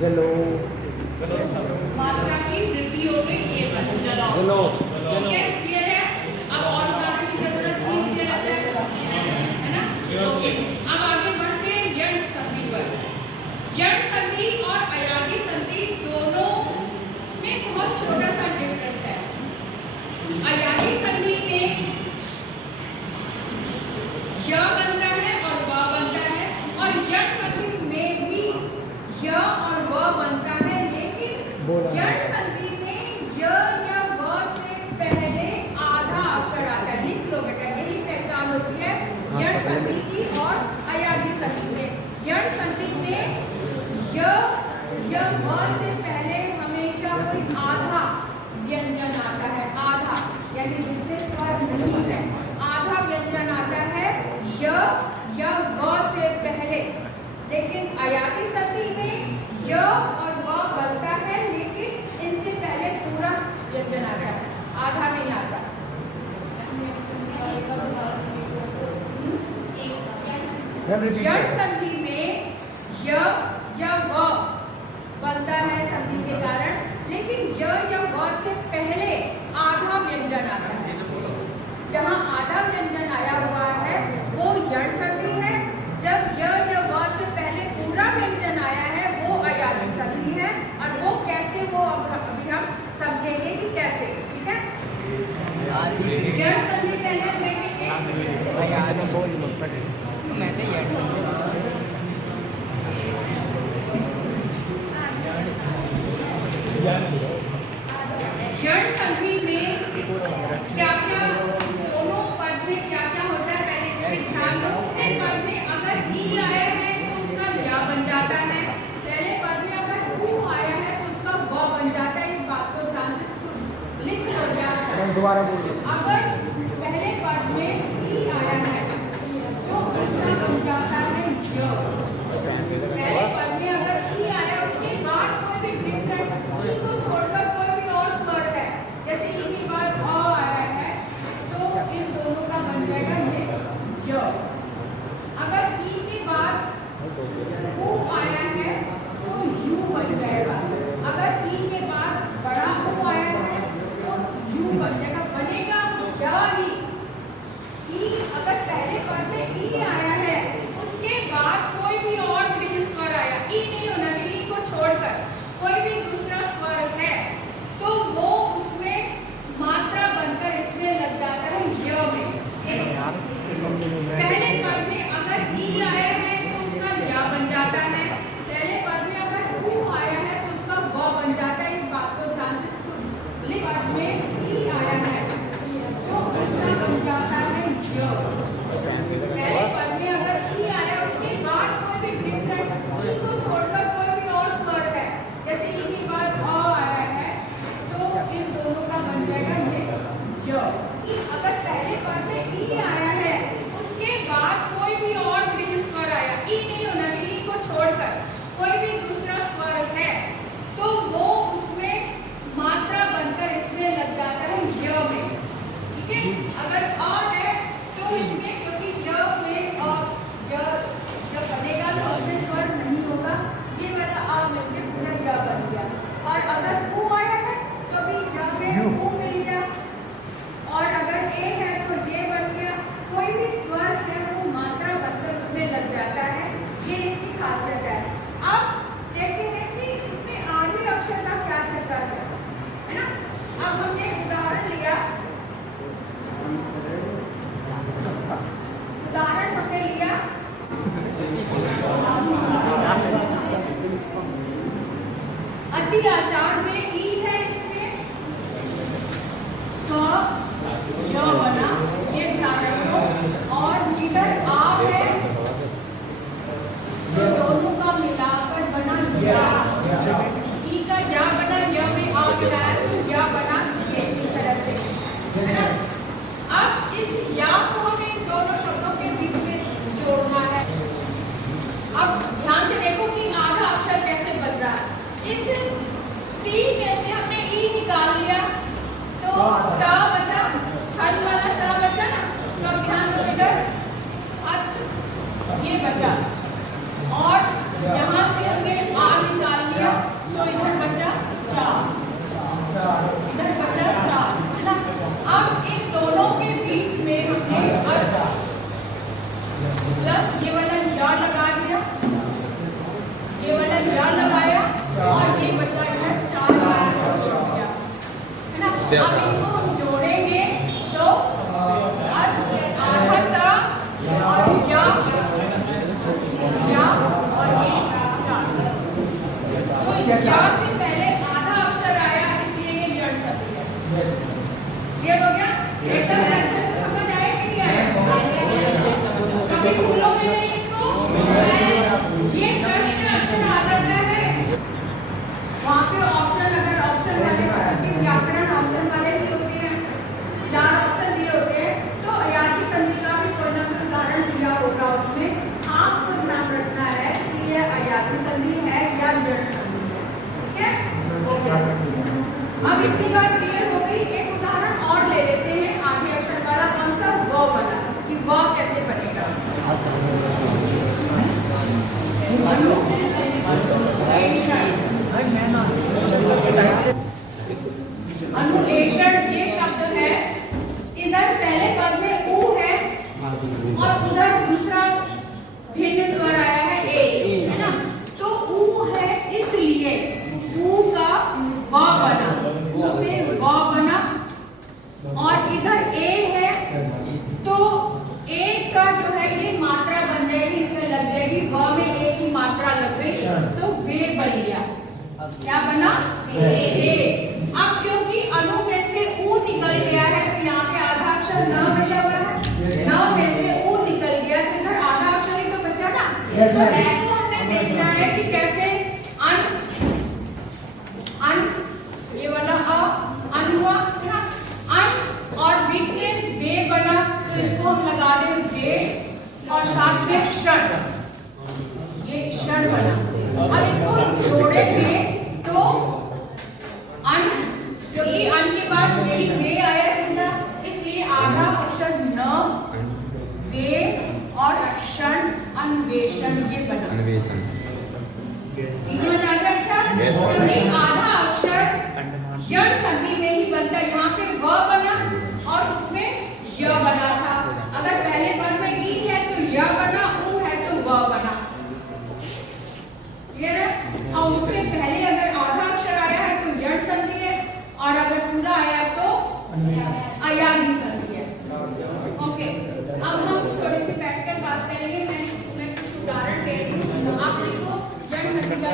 जलो मात्रा की वृद्धि हो गई, ये बन जलो। जलो ठीक है, क्लियर है? अब और उदाहरण की जरूरत नहीं मुझे लगता है ना? ओके, अब आगे बढ़ते हैं यण संधि पर। यण संधि और अयागी संधि दोनों में बहुत छोटा सा डिफरेंस है। अयागी संधि में य बनता है और व बनता है, और यण संधि में भी य और व बनता है, लेकिन यण संधि में य या व से पहले आधा अक्षर आता है। लिख लो बेटा, यही पहचान होती है यण संधि की और अयागी संधि में। यण संधि में य या व से पहले हमेशा कोई आधा व्यंजन आता है, आधा, यानी जिससे स्वर नहीं है, आधा व्यंजन आता है य या व से पहले। लेकिन अयागी संधि में य और व बनता है, लेकिन इनसे पहले पूरा व्यंजन आता है, आधा नहीं आता। यण संधि में य या व बनता है संधि के कारण, लेकिन य या व से पहले आधा व्यंजन आता है। जहाँ आधा व्यंजन आया हुआ है वो यण संधि है। जब य या व से पहले पूरा व्यंजन आया है वो अयागी संधि है। और वो कैसे, वो अभी हम समझेंगे कि कैसे। ठीक है, यण संधि पहले हम देखेंगे। यण संधि में क्या क्या, दोनों पद में क्या क्या होता है पहले इसमें ध्यान दो। पहले पद में अगर ई आया है तो उसका या बन जाता है। पहले पद में अगर ऊ आया है तो उसका व बन जाता है। इस बात को ध्यान से लिख लो, याद। दोबारा बोलिए। अगर पहले पद में ई आया है तो उसका बन जाता है य। पहले पद में अगर ई आया, उसके बाद कोई भी डिफरेंट, ई को छोड़कर कोई भी और स्वर है, जैसे ई के बाद अ आया है तो इन दोनों का बन जाएगा ये य। अगर ई के बाद ऊ आया है तो यू बन जाएगा। अगर ई के बाद बड़ा ऊ आया है तो यू बन जाएगा, बनेगा य ही। ई अगर पहले पद में ई आया है उसके बाद कोई भी और भिन्न स्वर आया, ई नहीं होना चाहिए, ई को छोड़कर कोई भी दूसरा स्वर है तो वो उसमें मात्रा बनकर इसमें लग जाता है य में। पहले पद में अगर ई आया है तो उसका या बन जाता है। पहले पद में अगर ऊ आया है तो उसका व बन जाता है। इस बात को ध्यान से सुन। लिख, पद में ई आया है तो उसका बन जाता है य। पहले पद में अगर ई आया उसके बाद कोई भी डिफरेंट, ई को छोड़कर कोई भी और स्वर है, जैसे ई के बाद अ आया है तो इन दोनों का बन जाएगा ये य। ई अगर पहले पद में ई आया है उसके बाद कोई भी और भिन्न स्वर आया, ई नहीं होना चाहिए, ई को छोड़कर कोई भी दूसरा स्वर है तो वो उसमें मात्रा बनकर इसमें लग जाता है य में। ठीक है, अगर अ है तो इसमें, क्योंकि य में अ जब बनेगा तो उसमें स्वर नहीं होगा, ये वाला अ मिलके पूरा य बन गया। और अगर ऊ आया है तो भी य में ऊ मिल गया, और अगर ए है तो ये बन गया। कोई भी स्वर है वो मात्रा बनकर उसमें लग जाता है, ये इसकी खासियत है। अब देखते हैं कि इसमें आधे अक्षर का क्या चक्कर है ना। अब हमने उदाहरण लिया, उदाहरण हमने लिया अत्याचार में ई है, इसमें क य बना, ये ध्यान रखो। और इधर आ है तो दोनों का मिलाकर बना या। ई का या बना, य में आ मिलाया तो या बना, ये इस तरह से, है ना। अब इस या को हमें इन दोनों शब्दों के बीच में जोड़ना है। अब ध्यान से देखो कि आधा अक्षर कैसे बन रहा है। इस टी में से हमने ई निकाल लिया तो ट बचा, हल वाला ट बचा ना। तो अब ध्यान दो इधर ये बचा, और यहाँ से हमने आ निकाल लिया अब इतनी बात क्लियर हो गई। एक उदाहरण और ले लेते हैं आधे अक्षर वाला, कौन सा? व वाला, कि व कैसे बनेगा। अनुएषण ये शब्द है, इधर पहले पद में ऊ है और उधर दूसरा भिन्न स्वर आया है ए, है ना। तो ऊ है इसलिए ऊ का व बना, ऊ से व बना। और इधर ए है तो ए का जो है ये मात्रा बन जाएगी, इसमें लग जाएगी, व में एक ही मात्रा लग गई तो वे बन गया। क्या बना? वे। अब क्योंकि अनु में से ऊ निकल गया है तो यहाँ पे आधा अक्षर न बचा हुआ है, न में से ऊ निकल गया तो इधर आधा अक्षर ही तो बचा ना। तो ए को हमने देखना है कि कैसे अन ये वाला अन हुआ ना, अन और बीच में वे बना तो इसको हम लगा दें वे और साथ में षड, ये षड बना। अब इनको जोड़ेंगे तो अन, क्योंकि अन के बाद यही वे आया सीधा, इसलिए आधा अक्षर न वे और षण अन्वेषण ये बना। अन्वेषण अच्छा, क्योंकि आधा अक्षर यण संधि में ही बनता है, यहाँ पे व बना और उसमें य बना था। अगर पहले पद में ई है तो य बना, ऊ है तो व बना। क्लियर है? और उससे पहले अगर आधा अक्षर आया है तो यण संधि है और अगर पूरा आया तो अयानी संधि है। ओके, अब हम थोड़ी सी बैठकर बात करेंगे। मैं कुछ उदाहरण दे रही हूँ, आप लिखो यण संधि का